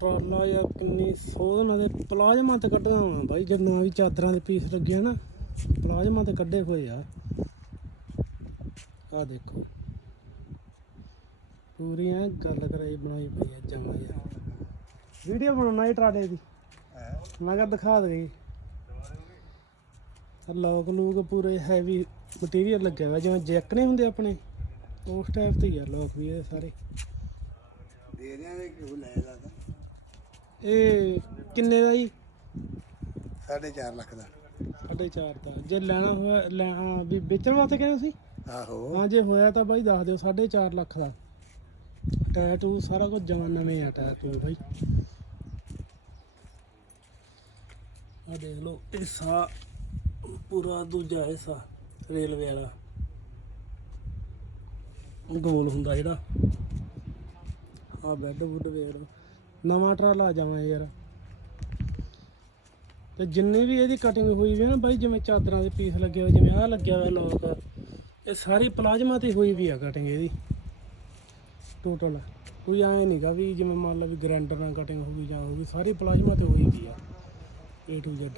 ਟਰਾਲਾ ਯਾਰ ਕਿੰਨੀ ਸੋਹਣਾ ਦੇ ਪਲਾਜ਼ਮਾਂ ਤੇ ਕੱਢੀਆਂ ਹੋਣਾ ਬਾਈ ਜਦੋਂ ਵੀ ਚਾਦਰਾਂ ਦੇ ਪੀਸ ਲੱਗੇ ਨਾ, ਪਲਾਜ਼ਮਾਂ ਤੇ ਕੱਢੇ ਹੋਏ ਆ। ਆ ਦੇਖੋ। ਪੂਰੀ ਐ ਗੱਲ ਕਰਾਈ ਬਣਾਈ ਪਈ ਆ, ਜਮਾ ਯਾਰ ਵੀਡੀਓ ਬਣਾਉਣਾ ਹੀ ਟਰਾਲੇ ਦੀ। ਮੈਂ ਕਿਹਾ ਦਿਖਾ ਦੇ ਲੋਕ ਲੂਕ ਪੂਰੇ ਹੈਵੀ ਮਟੀਰੀਅਲ ਲੱਗਿਆ ਹੋਇਆ ਜਿਵੇਂ ਜੈਕ ਨਹੀਂ ਹੁੰਦੇ ਆਪਣੇ। ਉਸ ਟਾਈਪ ਤੇ ਹੀ ਆ ਲੋਕ ਵੀ ਇਹ ਸਾਰੇ। ਦੇ ਦਿਆਂ ਕਿਉਂ ਲੈ ਲਾਦਾ ਇਹ ਕਿੰਨੇ ਦਾ ਜੀ? 4.5 ਲੱਖ ਦਾ। ਸਾਢੇ ਚਾਰ ਦਾ। ਜੇ ਲੈਣਾ ਹੋਇਆ ਲੈ ਹਾਂ ਵੀ ਵੇਚਣ ਵਾਸਤੇ ਕਹਿੰਦੇ ਸੀ ਆਹੋ। ਹਾਂ ਜੇ ਹੋਇਆ ਤਾਂ ਬਾਈ ਦੱਸ ਦਿਓ 4.5 ਲੱਖ ਦਾ। ਟੈਟੂ ਸਾਰਾ ਕੁਝ ਜਮਾਂ ਨਵੇਂ ਆ ਟੈਟੂ ਬਾਈ। ਆ ਦੇਖ ਲਓ ਇਹ ਸਾ ਪੂਰਾ ਦੂਜਾ ਹਿੱਸਾ ਰੇਲਵੇ ਵਾਲਾ। ਗੋਲ ਹੁੰਦਾ ਜਿਹੜਾ ਆ ਬੈੱਡ ਬੁੱਡ ਵੇਖ ਲਓ। ਨਵਾਂ ਟਰਾਲਾ ਜਾਵਾਂ ਯਾਰ। ਤੇ ਜਿੰਨੀ ਵੀ ਇਹਦੀ ਕਟਿੰਗ ਹੋਈ ਵੀ ਆ ਨਾ ਬਾਈ, ਜਿਵੇਂ ਚਾਦਰਾਂ ਦੇ ਪੀਸ ਲੱਗੇ ਹੋਏ, ਜਿਵੇਂ ਆਹ ਲੱਗਿਆ ਹੋਇਆ ਲੋਕ ਇਹ ਸਾਰੀ ਪਲਾਜ਼ਮਾ ਤੇ ਹੋਈ ਵੀ ਆ ਕਟਿੰਗ ਇਹਦੀ। ਟੋਟਲ ਕੋਈ ਐ ਨਹੀਂਗਾ ਵੀ ਜਿਵੇਂ ਮੰਨ ਲਾ ਵੀ ਗ੍ਰੈਂਡਰ ਨਾਲ ਕਟਿੰਗ ਹੋ ਗਈ ਜਾਂ ਹੋ ਗਈ, ਸਾਰੀ ਪਲਾਜ਼ਮਾ ਤੇ ਹੋਈ ਵੀ ਆ, A to Z